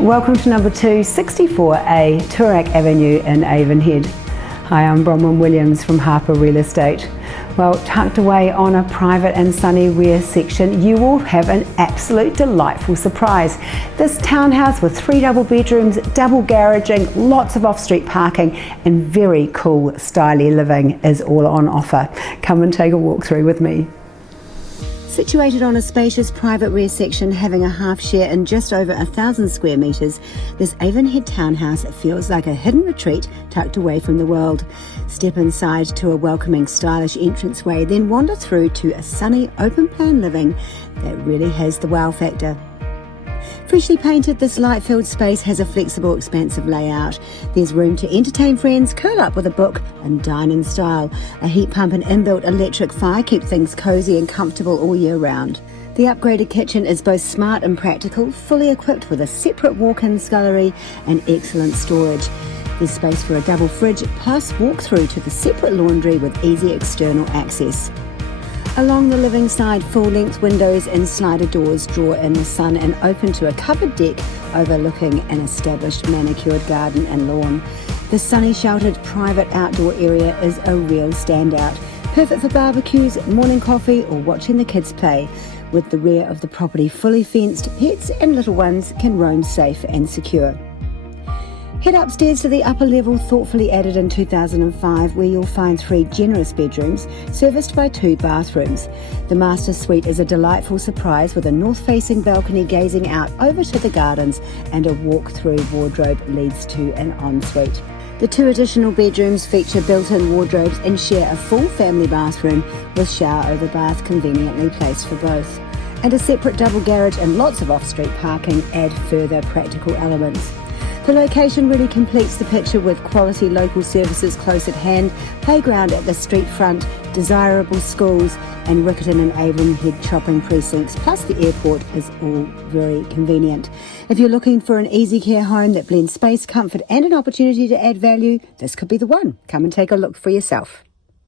Welcome to number 264A Toorak Avenue in Avonhead. Hi, I'm Bronwyn Williams from Harper Real Estate. Well, tucked away on a private and sunny rear section, you will have an absolute delightful surprise. This townhouse with 3 double bedrooms, double garaging, lots of off-street parking and very cool, stylish living is all on offer. Come and take a walk through with me. Situated on a spacious private rear section having a half share in just over 1,000 square metres, this Avonhead townhouse feels like a hidden retreat tucked away from the world. Step inside to a welcoming, stylish entranceway, then wander through to a sunny, open-plan living that really has the wow factor. Freshly painted, this light-filled space has a flexible, expansive layout. There's room to entertain friends, curl up with a book and dine in style. A heat pump and inbuilt electric fire keep things cosy and comfortable all year round. The upgraded kitchen is both smart and practical, fully equipped with a separate walk-in scullery and excellent storage. There's space for a double fridge, plus walk-through to the separate laundry with easy external access. Along the living side, full-length windows and slider doors draw in the sun and open to a covered deck overlooking an established manicured garden and lawn. The sunny, sheltered, private outdoor area is a real standout, perfect for barbecues, morning coffee or watching the kids play. With the rear of the property fully fenced, pets and little ones can roam safe and secure. Head upstairs to the upper level, thoughtfully added in 2005, where you'll find 3 generous bedrooms, serviced by 2 bathrooms. The master suite is a delightful surprise with a north-facing balcony gazing out over to the gardens, and a walk-through wardrobe leads to an ensuite. The 2 additional bedrooms feature built-in wardrobes and share a full family bathroom with shower over bath conveniently placed for both. And a separate double garage and lots of off-street parking add further practical elements. The location really completes the picture with quality local services close at hand, playground at the street front, desirable schools and Riccarton and Avonhead shopping precincts, plus the airport is all very convenient. If you're looking for an easy care home that blends space, comfort and an opportunity to add value, this could be the one. Come and take a look for yourself.